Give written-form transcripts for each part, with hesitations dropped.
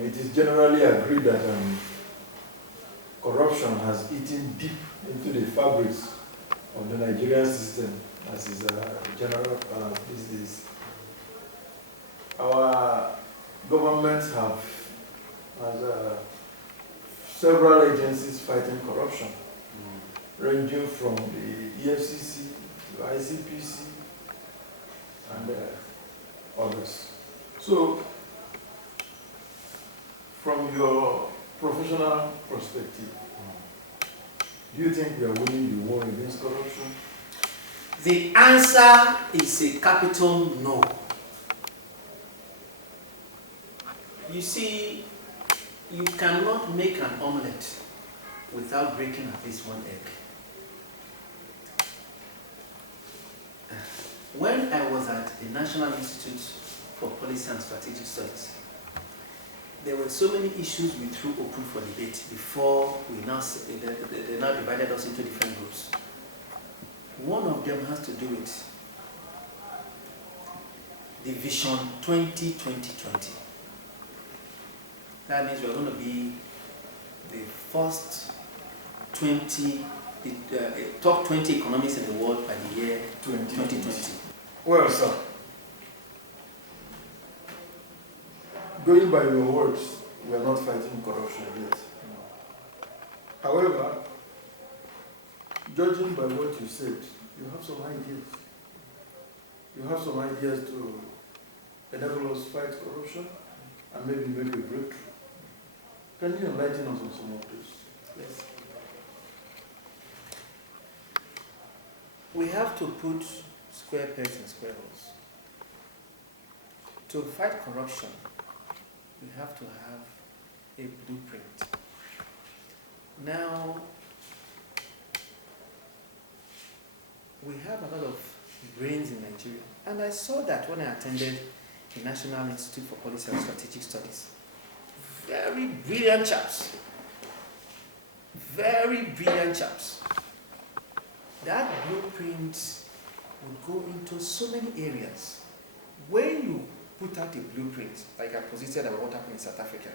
it is generally agreed that corruption has eaten deep into the fabrics of the Nigerian system, as is general these days. Our government has several agencies fighting corruption, ranging from the EFCC to ICPC and others. So, from your professional perspective, do you think we are winning the war against corruption? The answer is a capital no. You see, you cannot make an omelette without breaking at least one egg. When I was at the National Institute for Policy and Strategic Studies, there were so many issues we threw open for debate before they now divided us into different groups. One of them has to do with the Vision 2020. That means we're going to be the first top 20 economies in the world by the year 2020. Well, sir, going by your words, we are not fighting corruption yet. However, judging by what you said, you have some ideas. You have some ideas to enable us to fight corruption and maybe make a breakthrough. Can you enlighten us on some of this? Yes. We have to put square pegs in square holes. To fight corruption, we have to have a blueprint. Now, we have a lot of brains in Nigeria, and I saw that when I attended the National Institute for Policy and Strategic Studies. Very brilliant chaps. Very brilliant chaps. That blueprint would go into so many areas. When you put out a blueprint, like I posited about what happened in South Africa,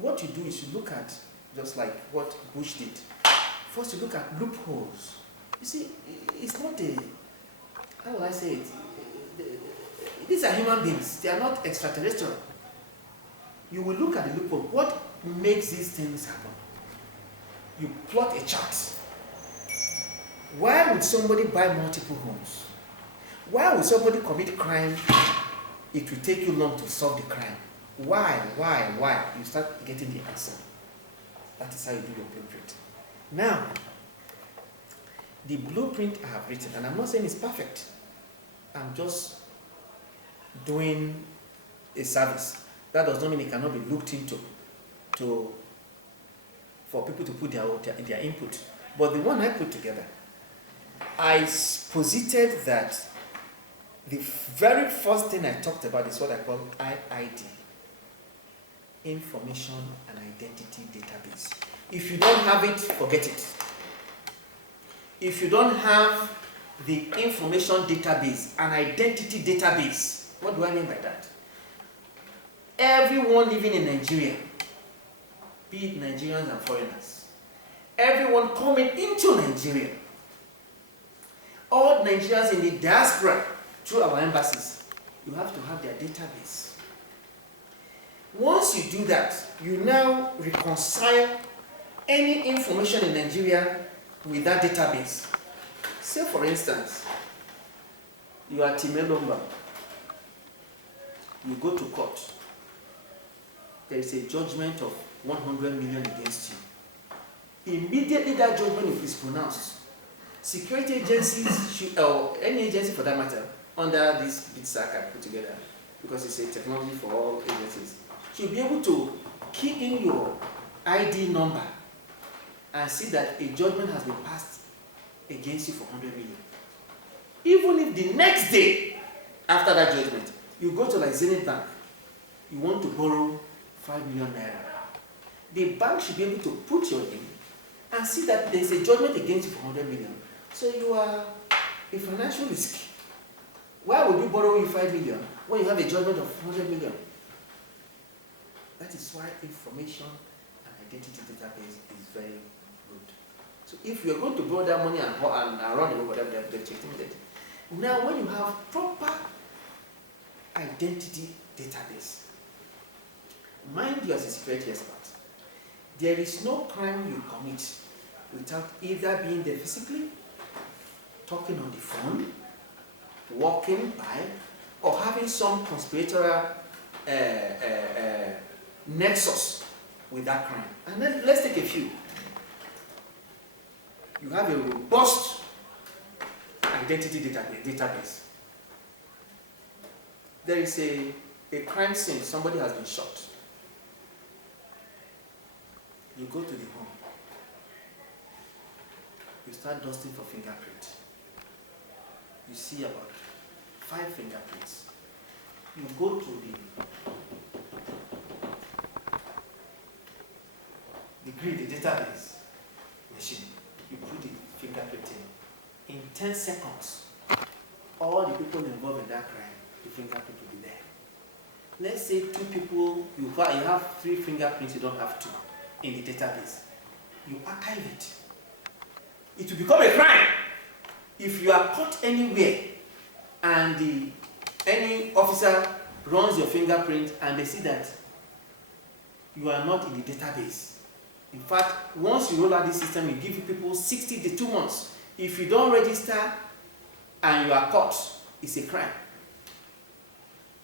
what you do is you look at, just like what Bush did. First you look at loopholes. You see, it's not a, how will I say it? These are human beings. They are not extraterrestrial. You will look at the loophole. What makes these things happen? You plot a chart. Why would somebody buy multiple homes? Why would somebody commit crime? It will take you long to solve the crime. Why? You start getting the answer. That is how you do your blueprint. Now, the blueprint I have written, and I'm not saying it's perfect. I'm just doing a service. That does not mean it cannot be looked into for people to put their input. But the one I put together, I posited that the very first thing I talked about is what I call IID, Information and Identity Database. If you don't have it, forget it. If you don't have the information database and identity database, what do I mean by that? Everyone living in Nigeria, be it Nigerians and foreigners, everyone coming into Nigeria, all Nigerians in the diaspora through our embassies, you have to have their database. Once you do that, you now reconcile any information in Nigeria with that database. Say for instance, you are Timelomba, you go to court, there is a judgment of 100 million against you. Immediately that judgment is pronounced. Security agencies, or any agency for that matter, under this BITSAC I put together, because it's a technology for all agencies, should be able to key in your ID number and see that a judgment has been passed against you for 100 million. Even if the next day after that judgment, you go to like Zenith Bank, you want to borrow 5 million naira. The bank should be able to put your name and see that there is a judgment against you for 100 million. So you are a financial risk. Why would you borrow you 5 million when you have a judgment of 100 million? That is why information and identity database is very good. So if you're going to borrow that money and run away, whatever they're checking it. Now, when you have proper identity database, mind you as a security expert, there is no crime you commit without either being there physically, talking on the phone, walking by, or having some conspiratorial nexus with that crime. And then let's take a few. You have a robust identity database. There is a crime scene, somebody has been shot. You go to the home. You start dusting for fingerprint. You see about 5 fingerprints. You go to the grid, the database machine. You put the fingerprint in. In 10 seconds, all the people involved in that crime, the fingerprint will be there. Let's say 2 people, you have 3 fingerprints, you don't have 2 in the database. You archive it. It will become a crime if you are caught anywhere and any officer runs your fingerprint and they see that you are not in the database. In fact, once you roll out this system, it gives people 60 to 2 months. If you don't register and you are caught, it's a crime.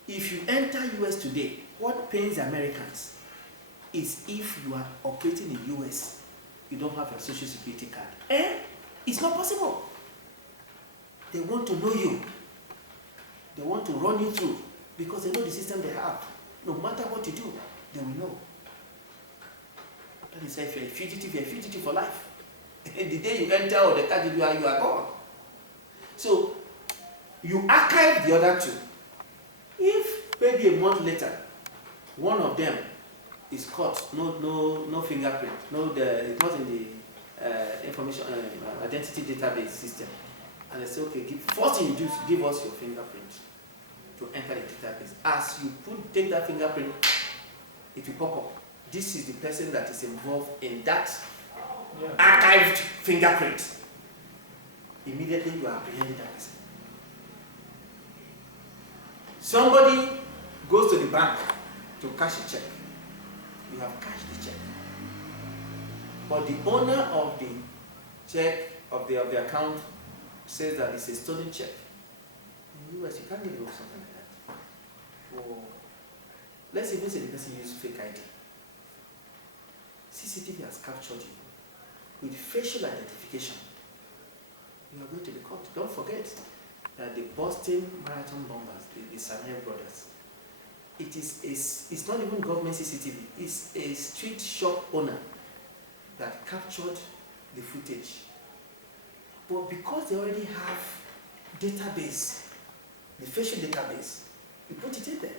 If you enter US today, what pains Americans is if you are operating in US, you don't have a social security card. And it's not possible. They want to know you. They want to run you through because they know the system they have. No matter what you do, they will know. That is why if you're a fugitive for life. The day you enter or the card you are gone. So you archive the other 2. If maybe a month later, one of them is caught, no fingerprint, it was in the information identity database system, and they say, okay, first thing you do is give us your fingerprint to enter the database. As you take that fingerprint, it will pop up. This is the person that is involved in that archived fingerprint. Immediately you are apprehending that person. Somebody goes to the bank to cash a check. You have cashed the check. But the owner of the check, of the account, says that it's a stolen check. In the US, you can't give away something like that. Or let's even say the person used fake ID. CCTV has captured you with facial identification. You are going to be caught. Don't forget that the Boston Marathon bombers, the Samuel brothers, it's not even government CCTV. It's a street shop owner that captured the footage. But because they already have database, the facial database, you put it in there.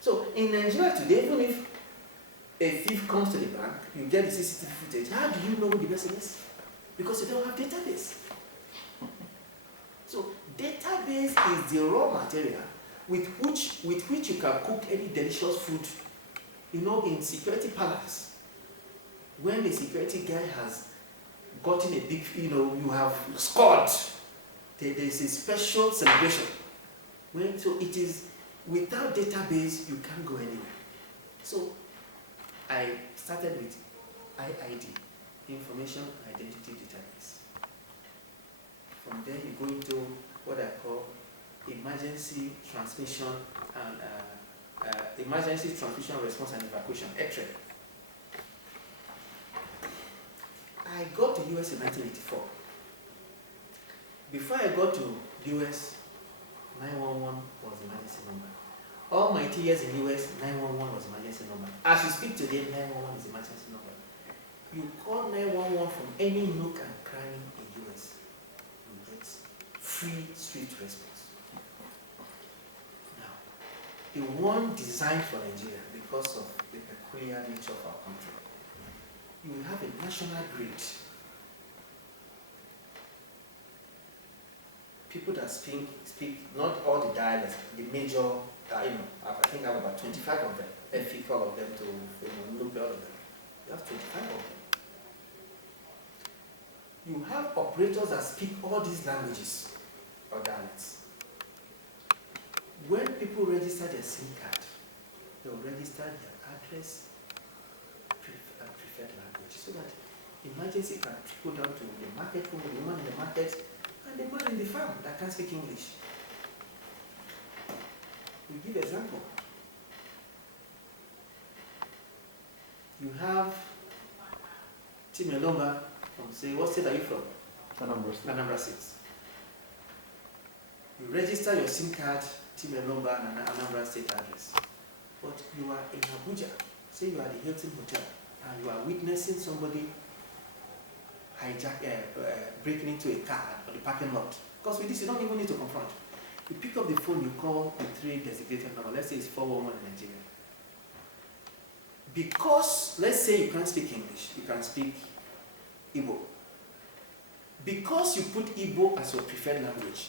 So in Nigeria today, even if a thief comes to the bank, you get the CCTV footage. How do you know who the person is? Because you don't have database. So database is the raw material with which you can cook any delicious food. You know, in security palace, when the security guy has gotten a big, you have scored, there is a special celebration. So it is, without database, you can't go anywhere. So I started with IID, Information Identity Database. From there you go into what I call emergency transmission and emergency transmission response and evacuation, ETRE. I got to US in 1984. Before I got to US, 911 was the emergency number. All my 2 years in US, 911 was the emergency number. As we speak today, 911 is the emergency number. You call 911 from any nook and cranny in US, you get free street response. Now, the one designed for Nigeria because of the peculiar nature of our country, you will have a national grid. People that speak not all the dialects, the major, I think I have about 25 of them. EFCC, all of them, to look at all of them. You have 25 of them. You have operators that speak all these languages or dialects. When people register their SIM card, they will register their address and preferred language so that emergency can trickle down to the market woman, the woman in the market, and the man in the farm that can speak English. We give example. You have Tim Elomba from, say, what state are you from? Anambra State. Anambra State. You register your SIM card, Tim Elomba, and an Anambra State address. But you are in Abuja, say you are at the Hilton Hotel, and you are witnessing somebody breaking into a car or the parking lot. Because with this, you don't even need to confront. You pick up the phone, you call the 3 designated number. Let's say it's 411 in Nigeria. Because, let's say you can't speak English, you can speak Uboh. Because you put Uboh as your preferred language,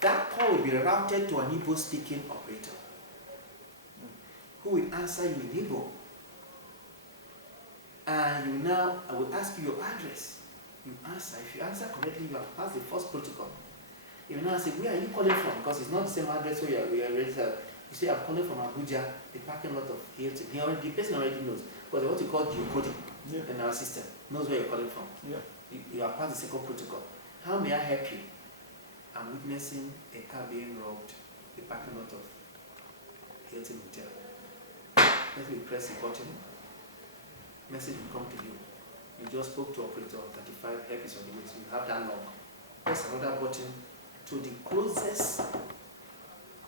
that call will be routed to an Uboh-speaking operator who will answer you in Uboh. And I will ask you your address. You answer. If you answer correctly, you have passed the first protocol. You now say, where are you calling from? Because it's not the same address where you are registered. You say, I'm calling from Abuja, the parking lot of Hilton. The person already knows. Because what you call geocoding in our system knows where you're calling from. Yeah. You have passed the second protocol. How may I help you? I'm witnessing a car being robbed, the parking lot of Hilton Hotel. Let me press the button. Message will come to you. You just spoke to operator 35, help is on the way. So you have that log. Press another button to the closest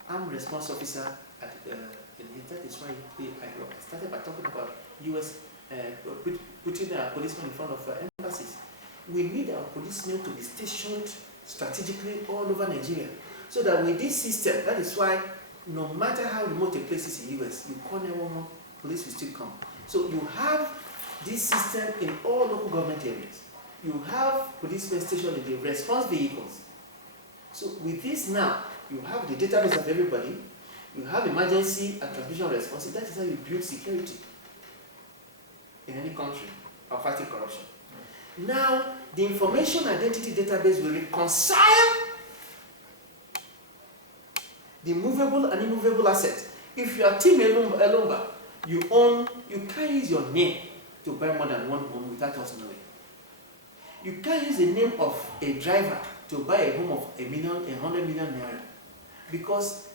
armed response officer at that is why I started by talking about US putting a policeman in front of embassies. We need our policemen to be stationed strategically all over Nigeria. So that with this system, that is why no matter how remote a place is in US, you call 911, police will still come. So you have this system in all local government areas. You have policemen stationed in the response vehicles. So with this now, you have the database of everybody, you have emergency and transmission response. That is how you build security in any country or fighting corruption. Now, the information identity database will reconcile the movable and immovable assets. If you are Team Elomba, you can't use your name to buy more than one home without us knowing. You can't use the name of a driver to buy a home of 100 million naira, because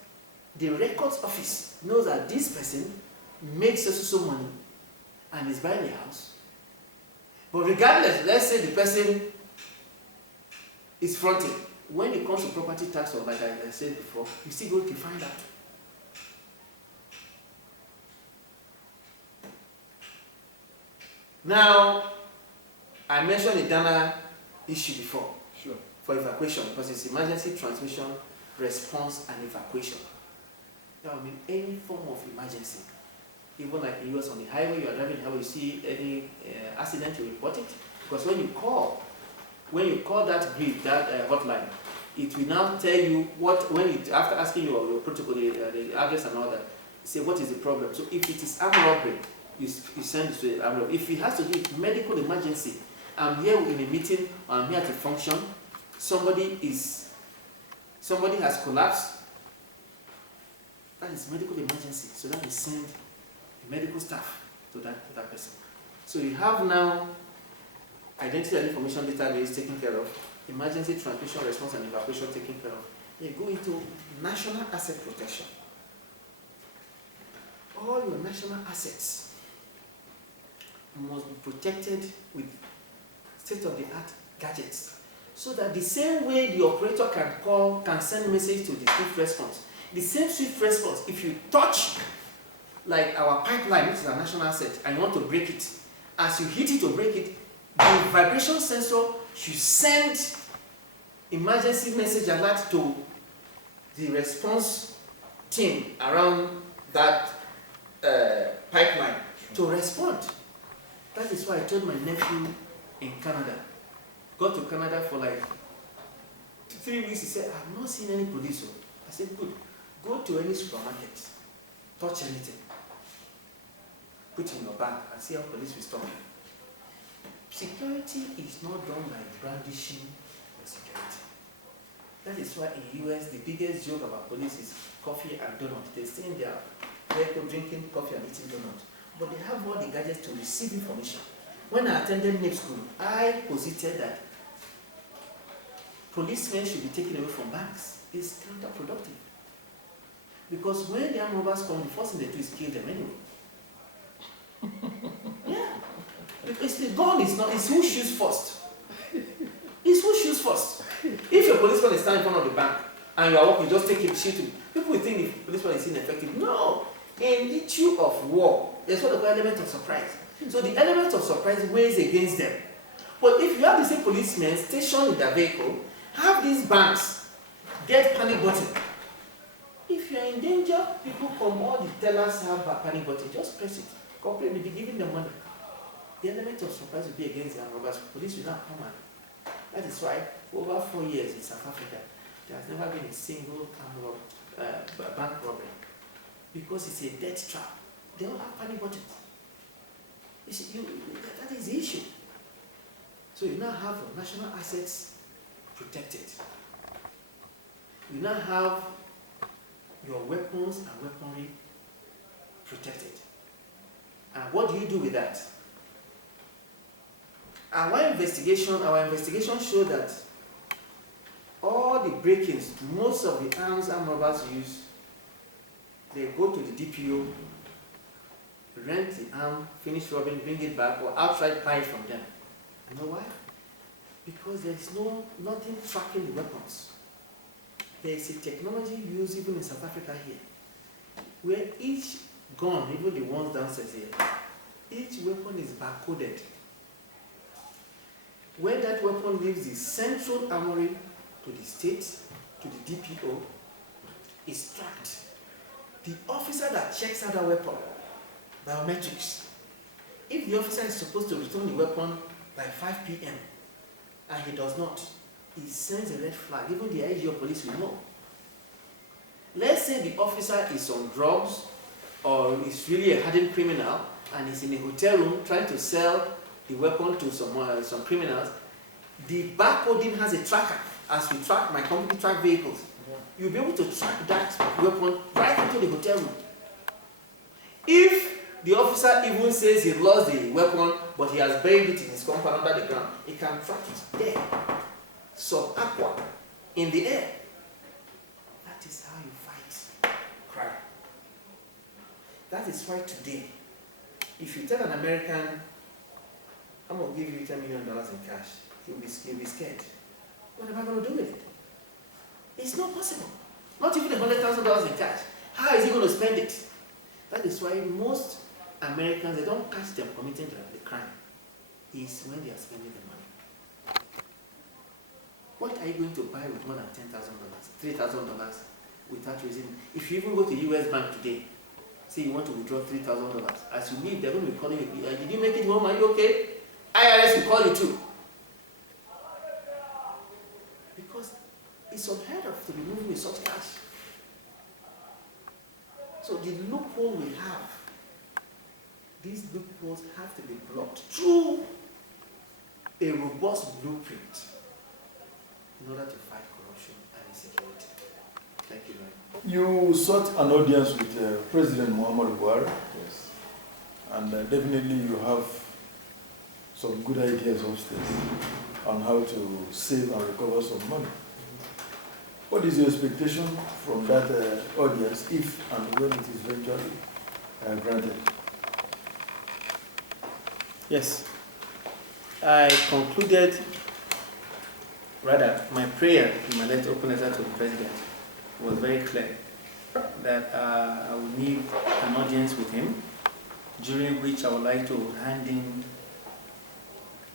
the records office knows that this person makes so money and is buying a house. But regardless, let's say the person is fronting. When it comes to property tax, or like I said before, you still go to find out. Now, I mentioned the Dana issue before. Sure. For evacuation, because it's emergency transmission, response, and evacuation. That will mean any form of emergency. Even like in US on the highway, you are driving the highway, you see any accident, you report it. Because when you call that grid, that hotline, it will now tell you after asking your protocol, the address and all that, say what is the problem. So if it is armed robbery, you send it to the armed robbery. If it has to do with medical emergency, I'm here in a meeting, I'm here to function, somebody has collapsed, that is medical emergency. So that we send the medical staff to that person. So you have now identity and information database taken care of, emergency transmission, response, and evacuation taken care of. Then you go into national asset protection. All your national assets must be protected with state-of-the-art gadgets, so that the same way the operator can send message to the swift response, the same swift response, if you touch like our pipeline, which is a national asset, and you want to break it, as you hit it to break it, the vibration sensor should send emergency message alert to the response team around that pipeline to respond. That is why I told my nephew in Canada, got to Canada for like 3 weeks, he said, I've not seen any police. I said, good, go to any supermarket, touch anything. put in your bag and see how police will stop you. Security is not done by brandishing your security. That is why in the US, the biggest joke about police is coffee and donuts. They stay in their vehicle drinking coffee and eating donuts. But they have all the gadgets to receive information. When I attended NIP school, I posited that policemen should be taken away from banks. It's counterproductive. Because when the armed robbers come, the first thing they do is kill them anyway. Yeah. Because the gun is not, it's who shoots first. It's who shoots first. If your policeman is standing in front of the bank and you are walking, just take him, shoot him. People will think the policeman is ineffective. No. In the issue of war, there's what they call element of surprise. So the element of surprise weighs against them. But if you have the same policemen stationed in their vehicle, have these banks, get panic button. If you are in danger, people come, all the tellers have a panic button, just press it. Corporate will be giving them money. The element of surprise will be against the armed robbers. Police will not come and. That is why, for over 4 years in South Africa, there has never been a single bank robbery. Because it's a death trap. They all have panic buttons. You see, that is the issue. So you now have your national assets protected. You now have your weapons and weaponry protected. And what do you do with that? Our investigation showed that all the break-ins, most of the arms armed robbers use, they go to the DPO, rent the arm, finish robbing, bring it back, or outright buy it from them. You know why? Because there is nothing tracking the weapons. There is a technology used even in South Africa here, where each gun, even the ones downstairs here, each weapon is barcoded. When that weapon leaves the central armory to the state, to the DPO, is tracked. The officer that checks out that weapon, biometrics, if the officer is supposed to return the weapon by 5 p.m. and he does not, he sends a red flag. Even the IG of police will know. Let's say the officer is on drugs or is really a hardened criminal and is in a hotel room trying to sell the weapon to some criminals. The barcoding has a tracker, as we track, my company track vehicles. You'll be able to track that weapon right into the hotel room. If the officer even says he lost the weapon, but he has buried it in his compound under the ground, he can track it there, sub-aqua, in the air. That is how you fight crime. That is why today, if you tell an American, I'm going to give you $10 million in cash, he'll be scared. What am I going to do with it? It's not possible. Not even $100,000 in cash. How is he going to spend it? That is why most Americans, they don't catch them committing the crime. It's when they are spending the money. What are you going to buy with more than $10,000, $3,000 without raising? If you even go to US Bank today, say you want to withdraw $3,000, as you leave, they're going to be calling you. Did you make it home? Are you okay? IRS will call you too. Because it's unheard of to be moving with such cash. So the loophole we have, these loopholes have to be blocked through a robust blueprint in order to fight corruption and insecurity. Thank you very much. You sought an audience with President Muhammadu Buhari. Yes. And definitely you have some good ideas upstairs on how to save and recover some money. What is your expectation from that audience if and when it is eventually granted? Yes. I concluded, rather, my prayer in my open letter to the President was very clear that I would need an audience with him, during which I would like to hand in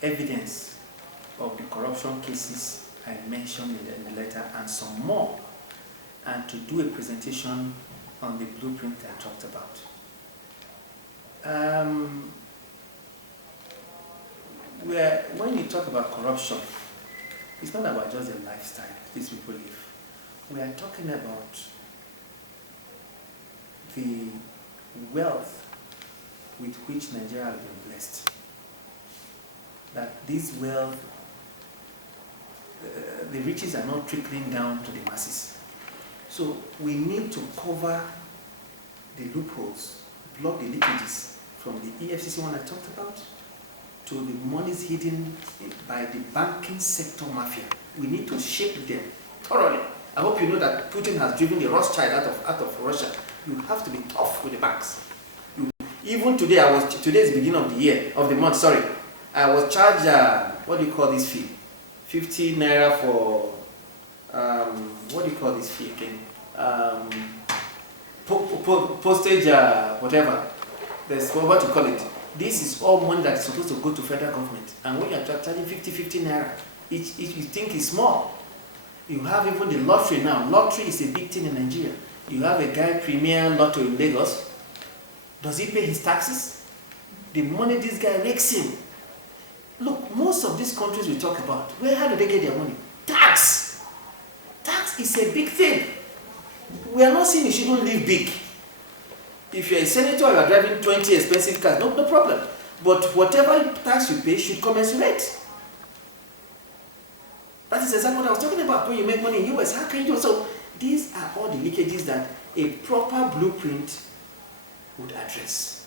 evidence of the corruption cases I mentioned in the letter and some more, and to do a presentation on the blueprint I talked about. When you talk about corruption, it's not about just the lifestyle these people live. We are talking about the wealth with which Nigeria has been blessed. That this wealth, the riches are not trickling down to the masses. So we need to cover the loopholes, block the leakages from the EFCC one I talked about to the monies hidden by the banking sector mafia. We need to shape them thoroughly. I hope you know that Putin has driven the Rothschild out of Russia. You have to be tough with the banks. Even today, today is the beginning of the year, of the month, sorry. I was charged, what do you call this fee? 50 naira for, what do you call this fee again? Postage, whatever. That's what you call it. This is all money that is supposed to go to federal government. And when you are charging 50 naira, each you think is small. You have even the lottery now. Lottery is a big thing in Nigeria. You have a guy, Premier Lotto in Lagos. Does he pay his taxes? The money this guy rakes in. Look, most of these countries we talk about, how do they get their money? Tax! Tax is a big thing. We are not saying you shouldn't live big. If you're a senator or you're driving 20 expensive cars, no problem. But whatever tax you pay should commensurate. That is exactly what I was talking about. When you make money in the US, how can you do it? So these are all the leakages that a proper blueprint would address.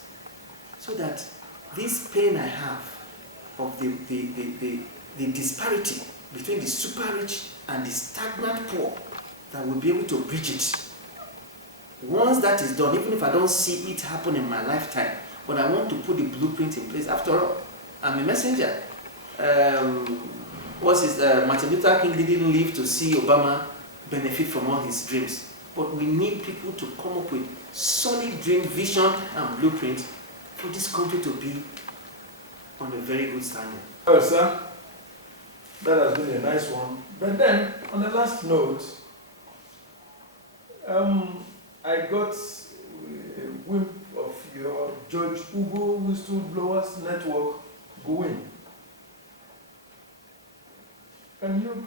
So that this pain I have of the disparity between the super rich and the stagnant poor, that will be able to bridge it. Once that is done, even if I don't see it happen in my lifetime, but I want to put the blueprint in place. After all, I'm a messenger. Martin Luther King didn't live to see Obama benefit from all his dreams. But we need people to come up with solid dream, vision, and blueprint for this country to be on a very good standing. Oh, sir, that has been a nice one. But then, on the last note, I got a whiff of your George Uboh Whistleblowers Network going. Can you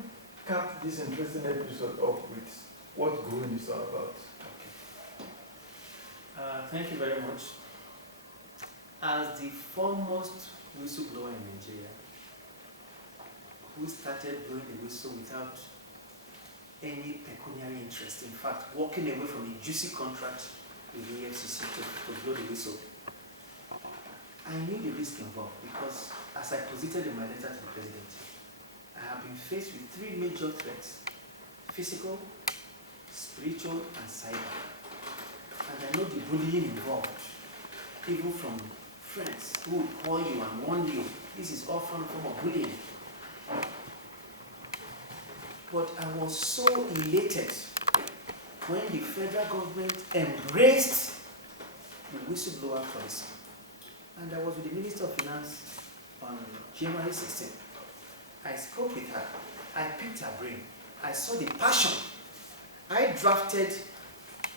cap this interesting episode off with what going is all about? Thank you very much. As the foremost whistleblower in Nigeria, who started blowing the whistle without any pecuniary interest, in fact, walking away from a juicy contract with the EFCC to blow the whistle, I knew the risk involved because, as I posited in my letter to the President, I have been faced with three major threats: physical, spiritual, and cyber. And I know the bullying involved, even from friends who would call you and warn you. This is all from a form of bullying. But I was so elated when the federal government embraced the whistleblower policy. And I was with the Minister of Finance on January 16th. I spoke with her. I picked her brain. I saw the passion. I drafted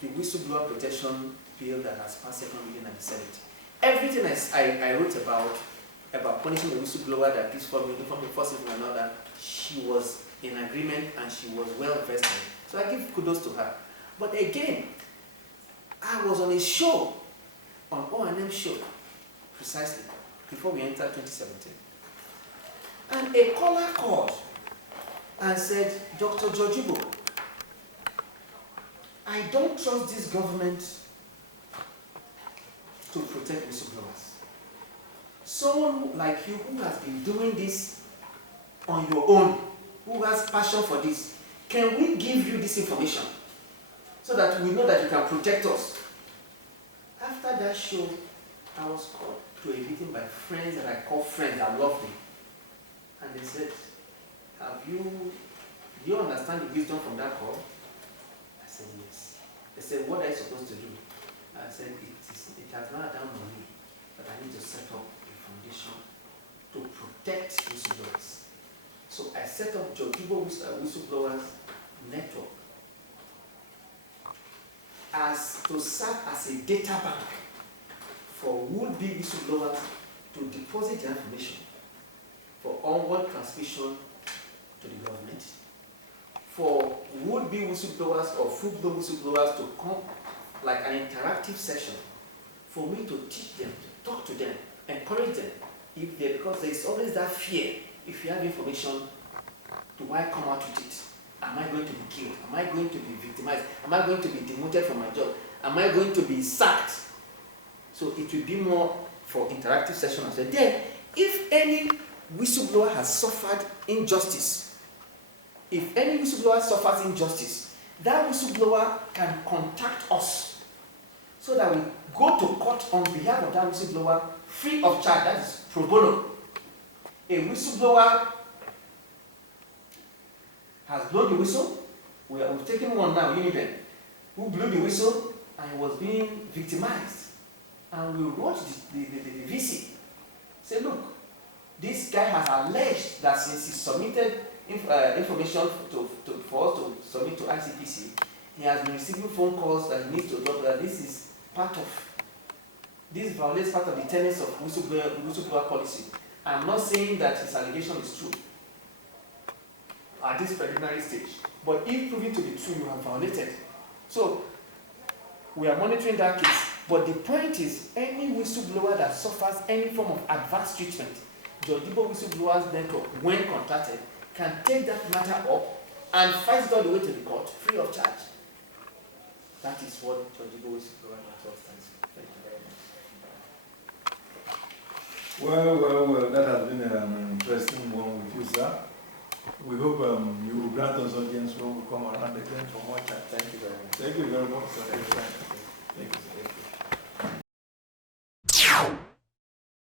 the whistleblower protection bill that has passed second reading at the Senate. Everything I wrote about punishing the whistleblower that gives from the first and another, she was in agreement and she was well vested. So I give kudos to her. But again, I was on a show, on O&M show, precisely, before we entered 2017. And a caller called and said, Dr. George Uboh, I don't trust this government to protect whistleblowers. Someone like you who has been doing this on your own, who has passion for this, can we give you this information so that we know that you can protect us? After that show, I was called to a meeting by friends that I call friends that love me. And they said, do you understand the wisdom from that call? I said, yes. They said, what are you supposed to do? I said, it has not done on me, but I need to set up a foundation to protect whistleblowers. So I set up George Uboh Whistleblowers Network as to serve as a data bank for would-be whistleblowers to deposit their information for onward transmission to the government, for would-be whistleblowers or full-blown whistleblowers to come like an interactive session for me to teach them, to talk them, encourage them. If they, because there is always that fear. If you have information, do I come out with it? Am I going to be killed? Am I going to be victimized? Am I going to be demoted from my job? Am I going to be sacked? So it will be more for interactive sessions. And then, if any whistleblower has suffered injustice, if any whistleblower suffers injustice, that whistleblower can contact us so that we go to court on behalf of that whistleblower free of charge. That is pro bono. A whistleblower has blown the whistle. We've taken one now, Uniben, who blew the whistle and was being victimized. And we wrote the VC. Say, look, this guy has alleged that since he submitted information for us to submit to ICPC, he has been receiving phone calls that he needs to drop, that this is part of, this violates part of the tenets of whistleblower policy. I'm not saying that his allegation is true at this preliminary stage, but if proven to be true, you have violated. So, we are monitoring that case. But the point is, any whistleblower that suffers any form of adverse treatment, Judge Uboh Whistleblowers Network, when contacted, can take that matter up and fight it all the way to the court, free of charge. That is what Judge Uboh Whistleblowers Network stands for. Thank you very much. Well, that has been an interesting one with you, sir. We hope you will grant us audience when we come around again for more chat. Thank you very much. Thank you very much, sir. Thank you, sir.